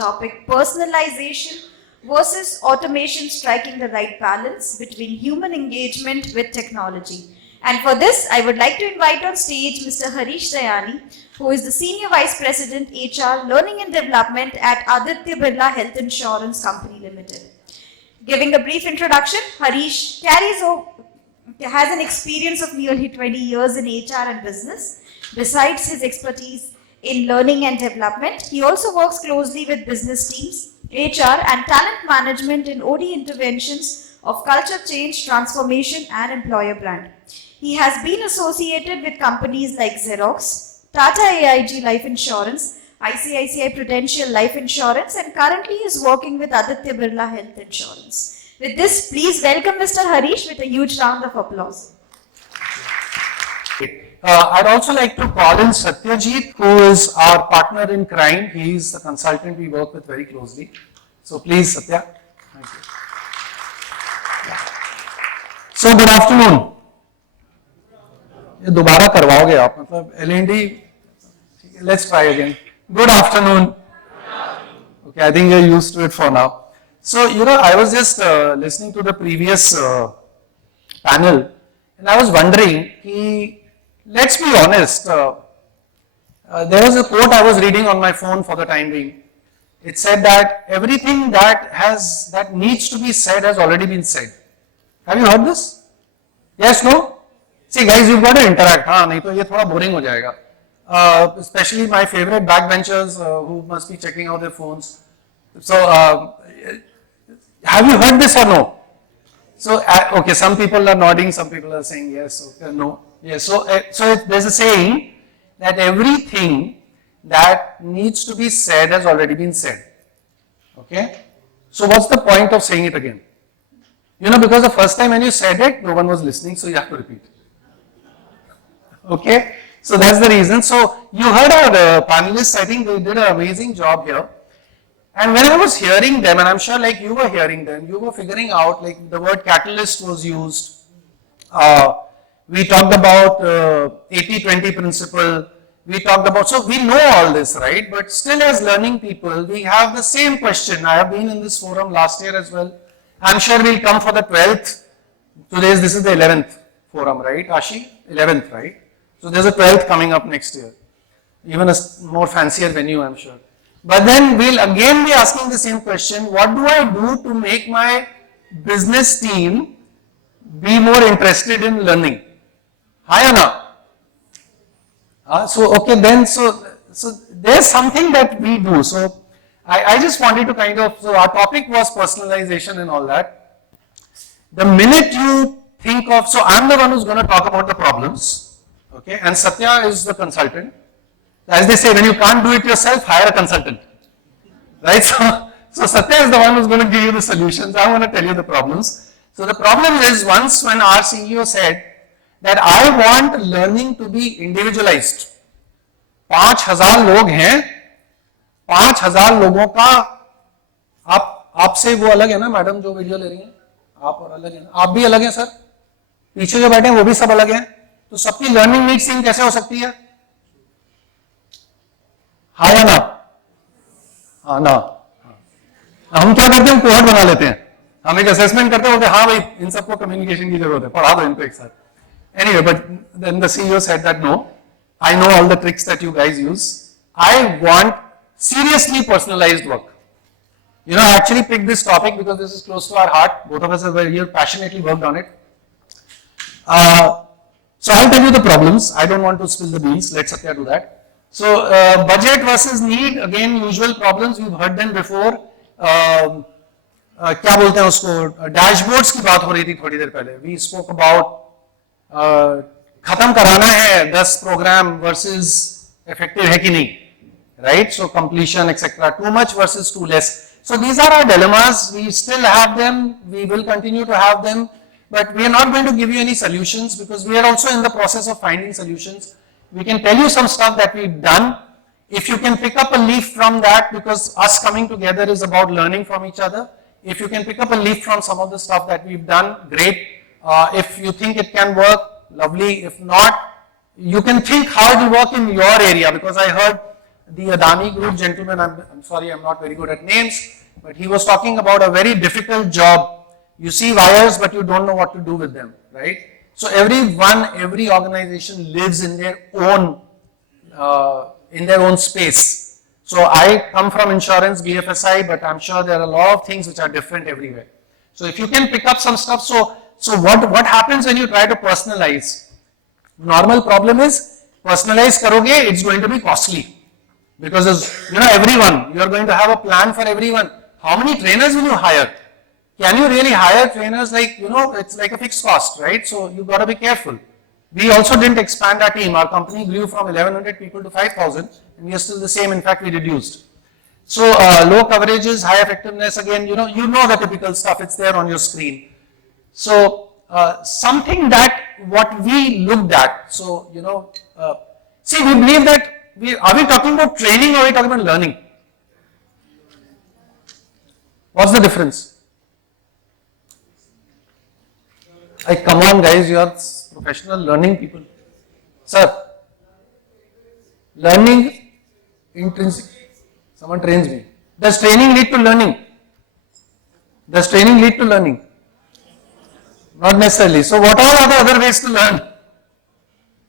topic personalization versus automation, striking the right balance between human engagement with technology. And for this, I would like to invite on stage Mr. Harish Dayani, who is the Senior Vice President HR Learning and Development at Aditya Birla Health Insurance Company Limited. Giving a brief introduction, Harish has an experience of nearly 20 years in HR and business. Besides his expertise in learning and development, he also works closely with business teams, HR and talent management in OD interventions of culture change, transformation and employer brand. He has been associated with companies like Xerox, Tata AIG Life Insurance, ICICI Prudential Life Insurance, and currently is working with Aditya Birla Health Insurance. With this, please welcome Mr. Harish with a huge round of applause. I'd also like to call in Satyajit, who is our partner in crime. He is the consultant we work with very closely. So please, Satya. Thank you. So good afternoon. ये दोबारा करवाओगे आप मतलब L&D. Let's try again. Good afternoon. Okay, I think you're used to it for now. So I was just listening to the previous panel, and I was wondering, let's be honest. There was a quote I was reading on my phone for the time being. It said that everything that needs to be said has already been said. Have you heard this? Yes, no? See guys, you've got to interact, नहीं तो ये थोड़ा boring हो जाएगा. Especially my favorite backbenchers who must be checking out their phones. So, have you heard this or no? So, okay, some people are nodding, some people are saying yes, okay, no. Yes, so there's a saying that everything that needs to be said has already been said. Okay? So what's the point of saying it again? Because the first time when you said it, no one was listening, so you have to repeat. Okay? So that's the reason. So you heard our panelists, I think they did an amazing job here. And when I was hearing them, and I'm sure like you were hearing them, you were figuring out like the word catalyst was used. We talked about 80-20 principle. We talked about, so we know all this, right? But still as learning people, we have the same question. I have been in this forum last year as well. I'm sure we'll come for the 12th. This is the 11th forum, right? Ashi? 11th, right? So there's a 12th coming up next year. Even a more fancier venue, I'm sure. But then we'll again be asking the same question. What do I do to make my business team be more interested in learning? Hi, Anna. So there's something that we do. So I just wanted to so our topic was personalization and all that. The minute you think of, so I'm the one who's going to talk about the problems. Okay, and Satya is the consultant. As they say, when you can't do it yourself, hire a consultant. Right? So Satya is the one who's going to give you the solutions. I'm going to tell you the problems. So the problem is once when our CEO said that I want learning to be individualized. 5,000 लोग हैं, 5,000 लोगों का आपसे वो अलग है ना madam जो वीडियो ले रही हैं, आप और अलग हैं, आप भी अलग हैं सर, पीछे जो बैठे हैं वो भी सब अलग हैं, तो सबकी लर्निंग नीड सेम कैसे हो सकती है? हाँ या ना? हाँ ना. हम क्या करते हैं, कोहर्ट बना लेते हैं, हम एक असेसमेंट करते हैं, हाँ भाई इन सबको कम्युनिकेशन की जरूरत है, पढ़ा दो इनको एक साथ. Anyway, but then the CEO said that no, I know all the tricks that you guys use. I want seriously personalized work. I actually picked this topic because this is close to our heart. Both of us have very passionately worked on it. So I'll tell you the problems. I don't want to spill the beans. Let Satya do that. So budget versus need, again usual problems. We've heard them before. क्या बोलते हैं उसको? Dashboards की बात हो रही थी थोड़ी देर पहले. We spoke about खत्म कराना है 10 प्रोग्राम versus effective है कि नहीं, right? So completion, etc. Too much versus too less. So these are our dilemmas. We still have them. We will continue to have them, but we are not going to give you any solutions because we are also in the process of finding solutions. We can tell you some stuff that we've done. If you can pick up a leaf from that, because us coming together is about learning from each other. If you can pick up a leaf from some of the stuff that we've done, great. If you think it can work, lovely. If not, you can think how it will work in your area, because I heard the Adani Group gentleman, I'm sorry, I'm not very good at names, but he was talking about a very difficult job. You see wires, but you don't know what to do with them, right? So every organization lives in their own space. So I come from insurance, BFSI, but I'm sure there are a lot of things which are different everywhere. So if you can pick up some stuff, so what happens when you try to personalize? Normal problem is, personalize karoge, it's going to be costly. Because everyone, you are going to have a plan for everyone. How many trainers will you hire? Can you really hire trainers like, it's like a fixed cost, right? So you got to be careful. We also didn't expand our team. Our company grew from 1100 people to 5000 and we are still the same. In fact, we reduced. So low coverages, high effectiveness, again, you know the typical stuff. It's there on your screen. So something that what we looked at. So, see, we believe that are we talking about training or are we talking about learning? What's the difference? Like, come on guys, you are professional learning people. Sir, learning intrinsic. Someone trains me. Does training lead to learning? Does training lead to learning? Not necessarily. So what all are the other ways to learn?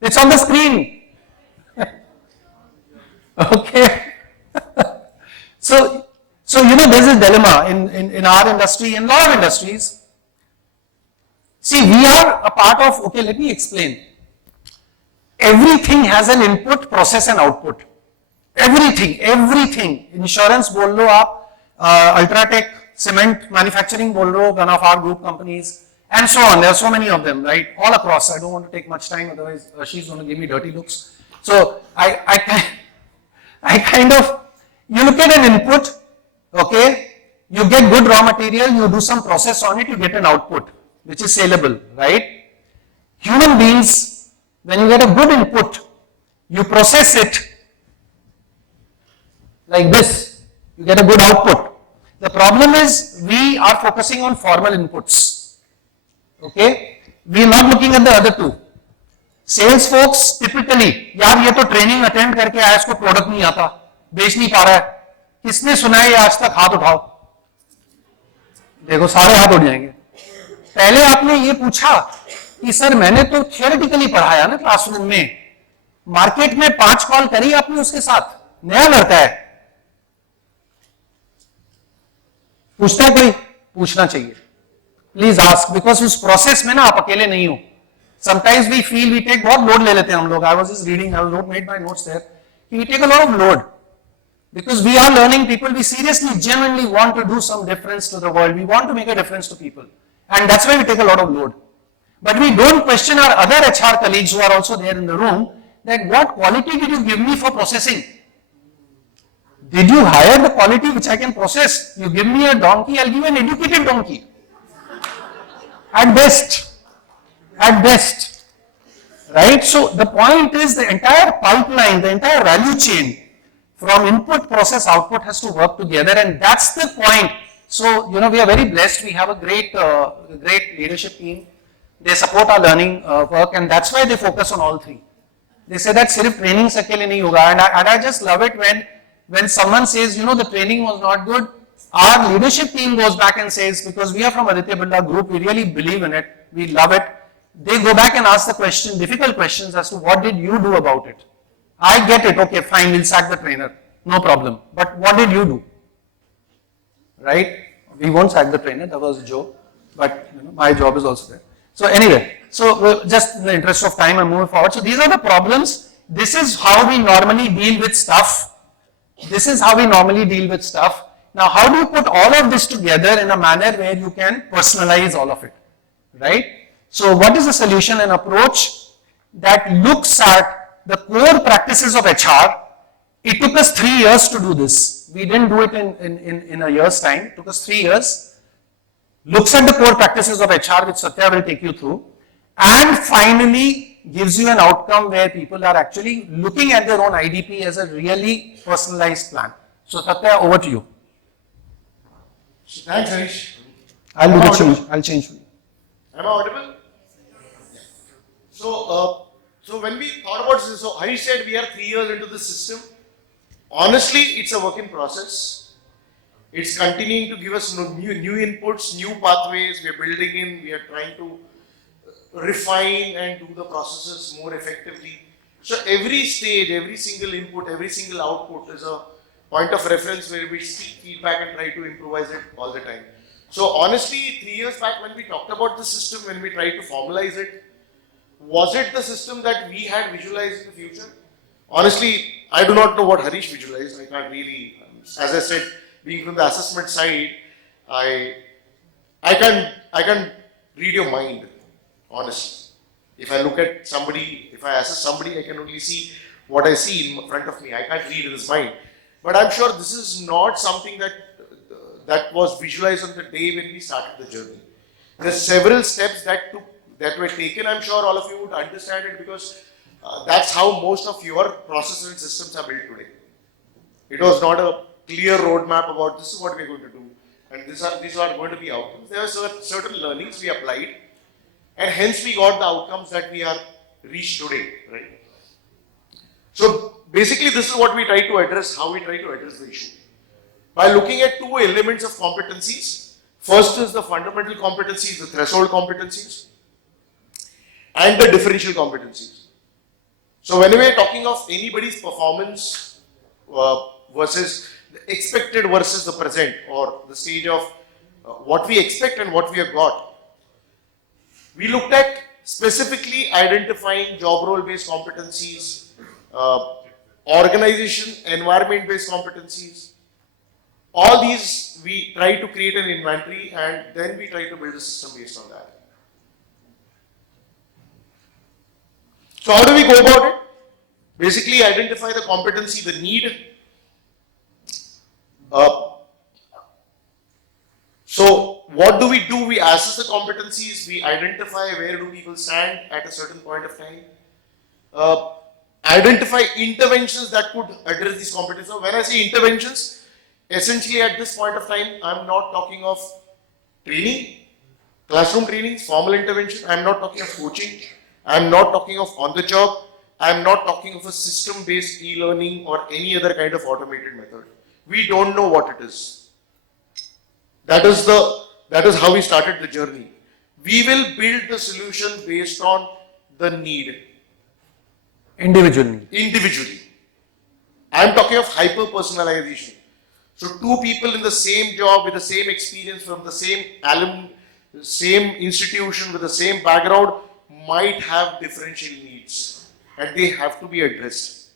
It's on the screen. Okay. So there's a dilemma in our industry, in a lot of industries. See, we are a part of, okay, let me explain. Everything has an input, process and output. Everything. Insurance bol lo aap, Ultratech, cement manufacturing bol lo, one of our group companies, and so on. There are so many of them, right? All across. I don't want to take much time, otherwise she's going to give me dirty looks. So I kind of, you look at an input, okay, you get good raw material, you do some process on it, you get an output, which is saleable, right? Human beings, when you get a good input, you process it like this, you get a good output. The problem is we are focusing on formal inputs, okay? We are not looking at the other two. Sales folks typically, यार ये तो training attend करके आया, इसको product नहीं आता, बेच नहीं पा रहा है, किसने सुना है ये आज तक, हाथ उठाओ, देखो सारे हाथ उठ जाएंगे. पहले आपने ये पूछा कि सर मैंने तो थियोरेटिकली पढ़ाया ना क्लासरूम में, मार्केट में 5 कॉल करी आपने उसके साथ, नया लड़का है, पूछता है कोई? पूछना चाहिए. प्लीज आस्क, बिकॉज उस प्रोसेस में ना आप अकेले नहीं हो. Sometimes we feel we take, बहुत लोड ले लेते हैं हम लोग. I was just reading, I note made my notes there, we take a lot of load because we are learning people. We seriously, genuinely want to do some difference to the world. We want to make a difference to people, and that's why we take a lot of load. But we don't question our other HR colleagues who are also there in the room, that what quality did you give me for processing? Did you hire the quality which I can process? You give me a donkey, I'll give you an educated donkey. At best. Right? So the point is, the entire pipeline, the entire value chain, from input, process, output has to work together, and that's the point. So, we are very blessed. We have a great leadership team. They support our learning work, and that's why they focus on all three. They say that sirf training se akele nahi hoga, and I just love it when someone says, the training was not good. Our leadership team goes back and says, because we are from Aditya Birla Group, we really believe in it, we love it. They go back and ask the question, difficult questions as to what did you do about it? I get it, okay, fine, we'll sack the trainer, no problem. But what did you do? Right? We won't sack the trainer, that was a joke, but my job is also there. So anyway, just in the interest of time, I'm moving forward. So these are the problems. This is how we normally deal with stuff. Now, how do you put all of this together in a manner where you can personalize all of it, right? So what is the solution and approach that looks at the core practices of HR? It took us 3 years to do this. We didn't do it in a year's time. It took us 3 years. Looks at the core practices of HR, which Satya will take you through, and finally gives you an outcome where people are actually looking at their own IDP as a really personalized plan. So Satya, over to you. Thanks, Harish. I'll do the change. I'll change for you. Am I audible? Yeah. So when we thought about this, so Harish said we are 3 years into the system. Honestly, it's a work in process. It's continuing to give us new inputs, new pathways. We are building in, we are trying to refine and do the processes more effectively. So every stage, every single input, every single output is a point of reference where we seek feedback and try to improvise it all the time. So honestly, 3 years back when we talked about the system, when we tried to formalize it, was it the system that we had visualized in the future? Honestly, I do not know what Harish visualized. I can't really, as I said, being from the assessment side, I can't read your mind, honestly. If I look at somebody, if I assess somebody, I can only see what I see in front of me. I can't read his mind. But I'm sure this is not something that was visualized on the day when we started the journey. There are several steps that were taken. I'm sure all of you would understand it because that's how most of your processes and systems are built today. It was not a clear roadmap about this is what we're going to do and these are going to be outcomes. There are certain learnings we applied and hence we got the outcomes that we are reached today, right? So basically this is what we try to address, how we try to address the issue. By looking at two elements of competencies. First is the fundamental competencies, the threshold competencies, and the differential competencies. So when we are talking of anybody's performance versus the expected versus the present, or the stage of what we expect and what we have got, we looked at specifically identifying job role based competencies, organization, environment based competencies. All these we try to create an inventory and then we try to build a system based on that. So how do we go about it? Basically identify the competency, the need. So what do? We assess the competencies, we identify where do people stand at a certain point of time. Identify interventions that could address these competencies. So when I say interventions, essentially at this point of time, I'm not talking of training, classroom trainings, formal intervention. I'm not talking of coaching. I'm not talking of on the job. I'm not talking of a system-based e-learning or any other kind of automated method. We don't know what it is. That is how we started the journey. We will build the solution based on the need. Individually. I'm talking of hyper-personalization. So two people in the same job with the same experience from the same same institution with the same background might have differential needs and they have to be addressed.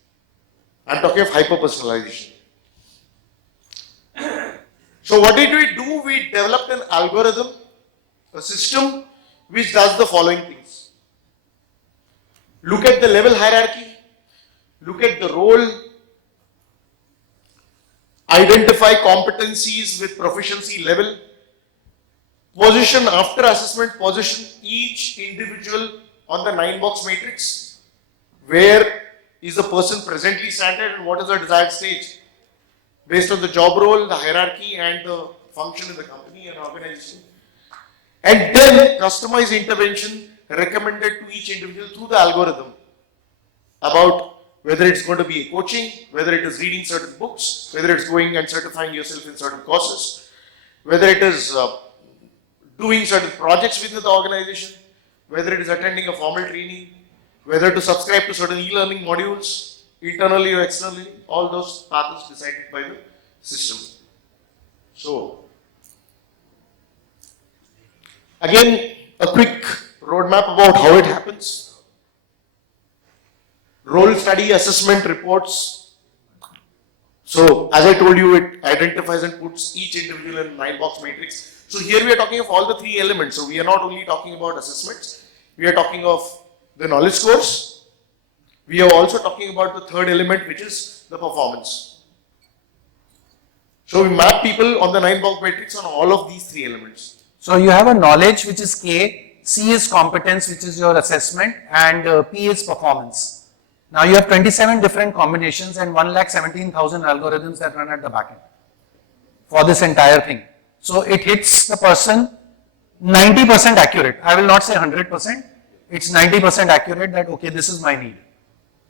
I'm talking of hyper-personalization. So what did we do? We developed an algorithm, a system which does the following things. Look at the level hierarchy, look at the role, identify competencies with proficiency level, position after assessment, position each individual on the 9-box matrix. Where is the person presently standing and what is the desired stage? Based on the job role, the hierarchy and the function in the company and organization. And then customize intervention recommended to each individual through the algorithm about whether it's going to be coaching, whether it is reading certain books, whether it's going and certifying yourself in certain courses, whether it is doing certain projects within the organization, whether it is attending a formal training, whether to subscribe to certain e-learning modules, internally or externally, all those paths decided by the system. So, again, a quick roadmap about how it happens. Role study assessment reports. So, as I told you, it identifies and puts each individual in a 9-box matrix. So, here we are talking of all the 3 elements. So, we are not only talking about assessments, we are talking of the knowledge scores. We are also talking about the third element, which is the performance. So, we map people on the 9-box matrix on all of these 3 elements. So you have a knowledge which is K, C is competence which is your assessment, and P is performance. Now you have 27 different combinations and 1,17,000 algorithms that run at the back end for this entire thing. So it hits the person 90% accurate. I will not say 100%. It's 90% accurate that okay, this is my need.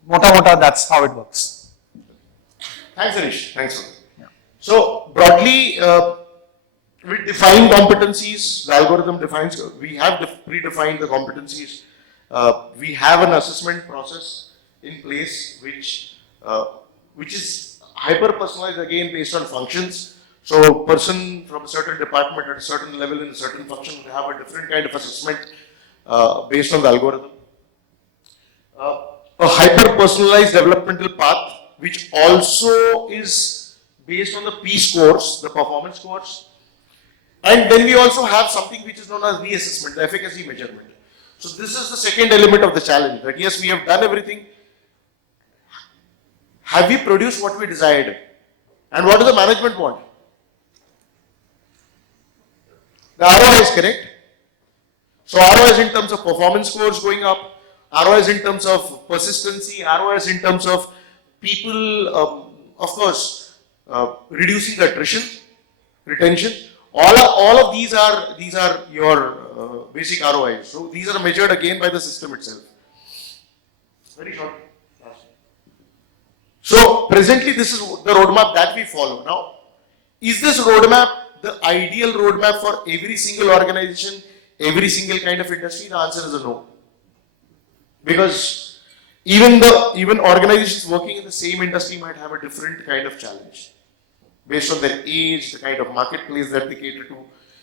Mota mota, that's how it works. Thanks, Harish. Thanks. So broadly, we define competencies. The algorithm defines. We have predefined the competencies. We have an assessment process in place, which is hyper personalized again based on functions. So, person from a certain department at a certain level in a certain function will have a different kind of assessment based on the algorithm. A hyper personalized developmental path, which also is based on the P scores, the performance scores. And then we also have something which is known as reassessment, the efficacy measurement. So this is the second element of the challenge, that yes, we have done everything. Have we produced what we desired? And what does the management want? The ROI is correct. So ROI is in terms of performance scores going up, ROI is in terms of persistency, ROI is in terms of people, of course, reducing the attrition, retention. All of these are your basic ROIs. So these are measured again by the system itself. Very short. So presently this is the roadmap that we follow. Now, is this roadmap the ideal roadmap for every single organization, every single kind of industry? The answer is a no. Because even organizations working in the same industry might have a different kind of challenge. Based on their age, the kind of marketplace that they cater to.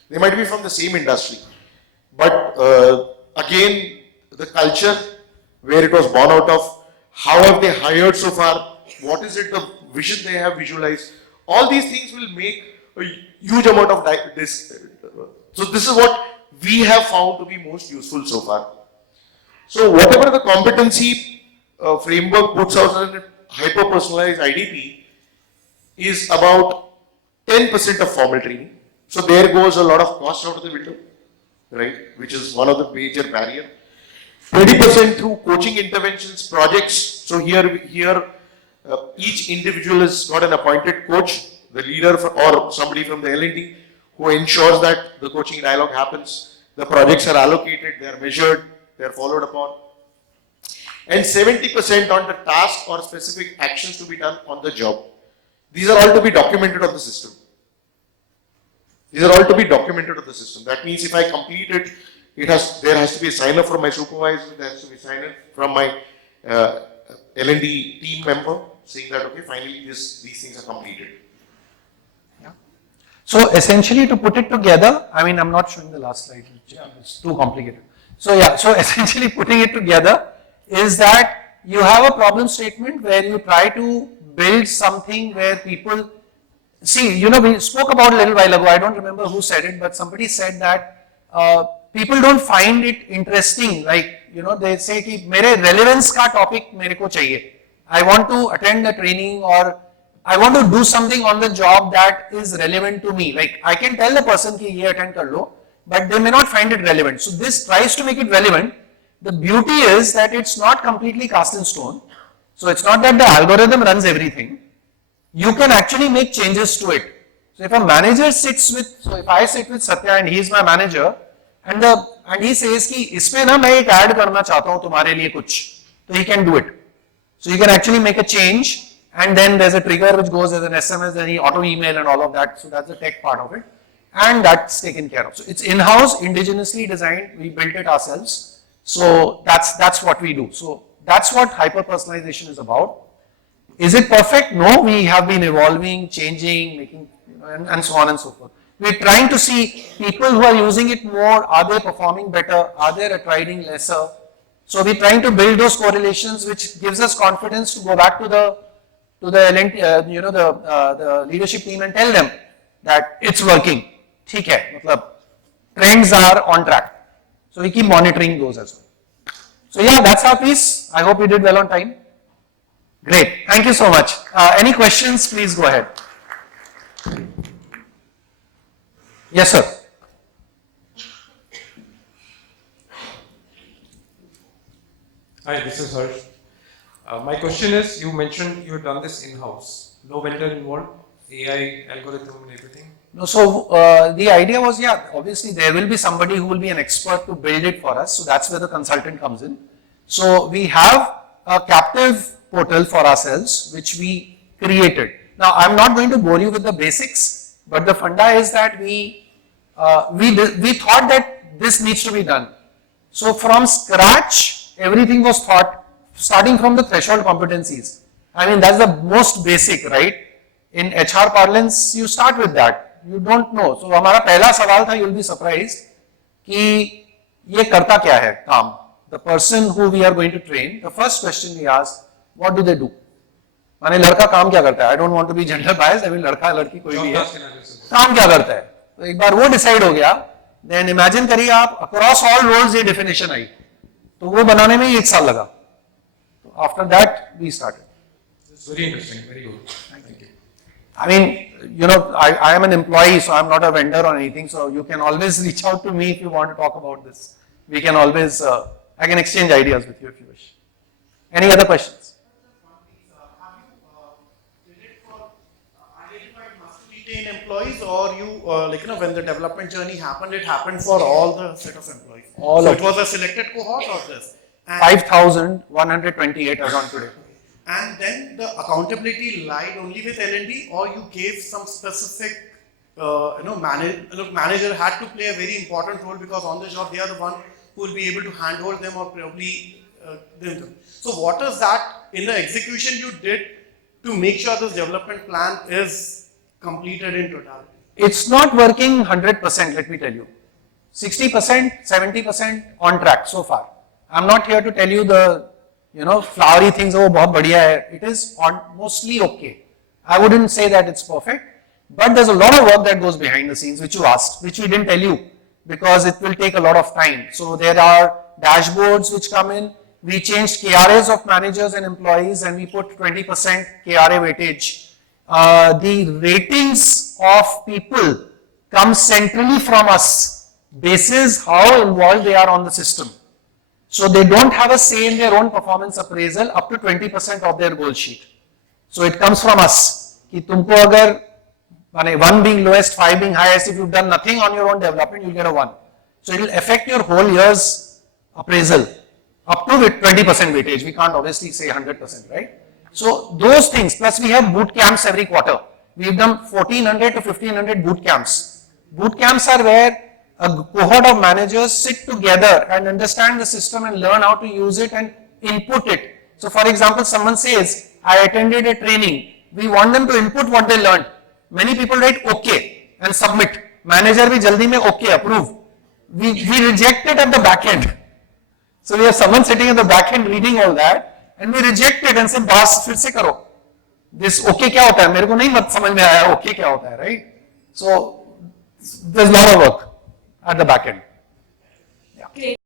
They might be from the same industry. But again, the culture, where it was born out of, how have they hired so far, what is it, the vision they have visualized, all these things will make a huge amount of so this is what we have found to be most useful so far. So whatever the competency framework puts out as a hyper-personalized IDP is about 10% of formal training. So there goes a lot of cost out of the window, right? Which is one of the major barriers. 20% through coaching interventions, projects. So here each individual has got an appointed coach, the leader or somebody from the L&D who ensures that the coaching dialogue happens. The projects are allocated, they are measured, they are followed upon. And 70% on the task or specific actions to be done on the job. These are all to be documented on the system. These are all to be documented on the system. That means if I complete it, there has to be a sign up from my supervisor, there has to be a sign up from my L&D team member saying that, okay, finally these things are completed. Yeah. So essentially to put it together, I mean, I'm not showing the last slide, it's too complicated. So yeah, so essentially putting it together is that you have a problem statement where you try to build something where people, see, you know, we spoke about a little while ago, I don't remember who said it, but somebody said that people don't find it interesting, like, you know, they say कि मेरे relevance का topic मेरे को चाहिए. I want to attend the training or I want to do something on the job that is relevant to me. Like I can tell the person कि ये attend कर लो, but they may not find it relevant. So this tries to make it relevant. The beauty is that it's not completely cast in stone. So it's not that the algorithm runs everything. You can actually make changes to it. So if a manager sits with, so if I sit with Satya and he is my manager, and he says कि इसमें ना मैं एक add करना चाहता हूँ तुम्हारे लिए कुछ, तो he can do it. So you can actually make a change, and then there's a trigger which goes as an SMS, then he auto email and all of that. So that's the tech part of it, and that's taken care of. So it's in-house, indigenously designed. We built it ourselves. So that's what we do. So that's what hyper-personalization is about. Is it perfect? No, we have been evolving, changing, making, and so on and so forth. We're trying to see people who are using it more, are they performing better, are they attriting lesser? So we're trying to build those correlations which gives us confidence to go back to the leadership team and tell them that it's working. ठीक है, मतलब trends are on track. So we keep monitoring those as well. So yeah, that's our piece. I hope we did well on time. Great, thank you so much. Any questions, please go ahead. Yes, sir. Hi, this is Harish. My question is, you mentioned you've done this in-house. No vendor involved, AI, algorithm and everything? No, so the idea was, yeah, obviously there will be somebody who will be an expert to build it for us. So that's where the consultant comes in. So we have a captive portal for ourselves, which we created. Now, I'm not going to bore you with the basics, but the funda is that we thought that this needs to be done. So from scratch, everything was thought, starting from the threshold competencies. I mean, that's the most basic, right? In HR parlance, you start with that. You don't know. So हमारा पहला सवाल था, you'll be surprised, कि ये करता क्या है काम? The person who we are going to train, the first question we asked, what do they do? माने लड़का काम क्या करता है? I don't want to be gender biased. I mean लड़का लड़की कोई भी है, काम क्या करता है? तो एक बार वो डिसाइड हो गया, then imagine करिए आप across all roles ये definition आई, तो वो बनाने में ही 1 साल लगा. So after that we started. It's very interesting, very good. Thank you. I mean, you know, I am an employee, so I'm not a vendor or anything. So you can always reach out to me if you want to talk about this. We can always, I can exchange ideas with you if you wish. Any other questions? Have you did it for identified master retain employees, or you when the development journey happened, it happened for all the set of employees? All so of it was a selected cohort of this. And 5,128 as on today. And then the accountability lied only with L&D, or you gave some specific, manager had to play a very important role, because on the job they are the one who will be able to handhold them or probably them. So what is that in the execution you did to make sure this development plan is completed in totality? It's not working 100%, let me tell you. 60%, 70% on track so far. I'm not here to tell you the flowery things, oh, bahut badhiya hai. It is mostly okay. I wouldn't say that it's perfect, but there's a lot of work that goes behind the scenes, which you asked, which we didn't tell you, because it will take a lot of time. So there are dashboards which come in. We changed KRAs of managers and employees, and we put 20% KRA weightage. The ratings of people come centrally from us, basis how involved they are on the system. So they don't have a say in their own performance appraisal up to 20% of their goal sheet. So it comes from us. कि तुमको अगर 1 being lowest, 5 being highest, if you've done nothing on your own development, you'll get a 1. So it will affect your whole year's appraisal up to 20% weightage. We can't obviously say 100%, right? So those things, plus we have boot camps every quarter. We've done 1400 to 1500 boot camps. Boot camps are where a cohort of managers sit together and understand the system and learn how to use it and input it. So for example, someone says, I attended a training. We want them to input what they learned. Many people write okay and submit. Manager bhi jaldi mein okay, approve. We reject it at the back end. So we have someone sitting at the back end reading all that, and we reject it and say, boss, फिर से करो. This okay क्या होता है? मेरे को नहीं मत समझ में आया okay क्या होता है, right? So there's a lot of work at the back end. Great.